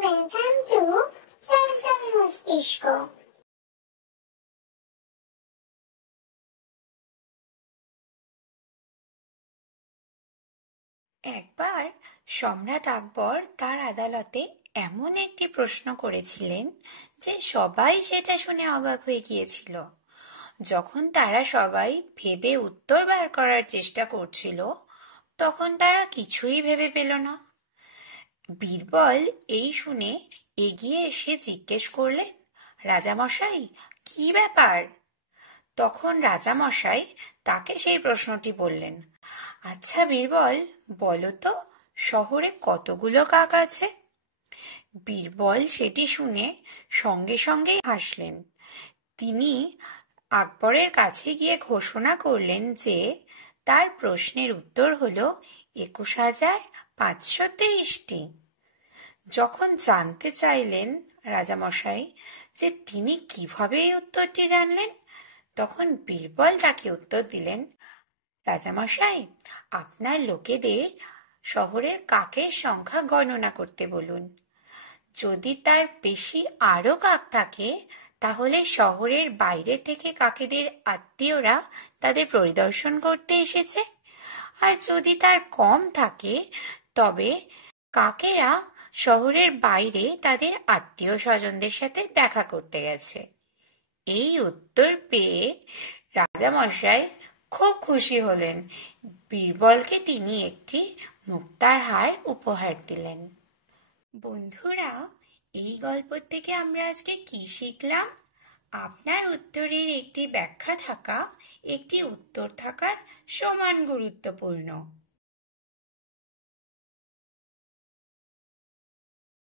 Welcome to চঞ্চল মস্তিষ্ক। একবার সম্রাট আকবর তার আদালতে এমন একটি প্রশ্ন করেছিলেন যে সবাই সেটা শুনে অবাক হয়ে গিয়েছিল। যখন তারা সবাই ভেবে উত্তর বার করার চেষ্টা করছিল, তখন তারা কিছুই ভেবে পেল না। বীরবল এই শুনে এগিয়ে এসে জিজ্ঞেস করলেন, রাজামশাই, কি ব্যাপার? তখন রাজামশাই তাকে সেই প্রশ্নটি বললেন। আচ্ছা বীরবল, বলো তো, শহরে কতগুলো কাক আছে? বীরবল সেটি শুনে সঙ্গে সঙ্গেই হাসলেন। তিনি আকবরের কাছে গিয়ে ঘোষণা করলেন যে তার প্রশ্নের উত্তর হলো 21,523টি। যখন জানতে চাইলেন রাজামশাই যে তিনি কিভাবে এই উত্তরটি জানলেন, তখন বীরবল তাকে উত্তর দিলেন, রাজামশাই, আপনার লোকেদের শহরের কাকের সংখ্যা গণনা করতে বলুন। যদি তার বেশি আরও কাক থাকে, তাহলে শহরের বাইরে থেকে কাকেদের আত্মীয়রা তাদের পরিদর্শন করতে এসেছে। আর যদি তার কম থাকে, তবে কাকেরা শহরের বাইরে তাদের আত্মীয় স্বজনদের সাথে দেখা করতে গেছে। এই উত্তর পেয়ে রাজামশাই খুব খুশি হলেন। বীরবলকে তিনি একটি মুক্তার হার উপহার দিলেন। বন্ধুরা, এই গল্প থেকে আমরা আজকে কি শিখলাম? আপনার উত্তরের একটি ব্যাখ্যা থাকা একটি উত্তর থাকার সমান গুরুত্বপূর্ণ।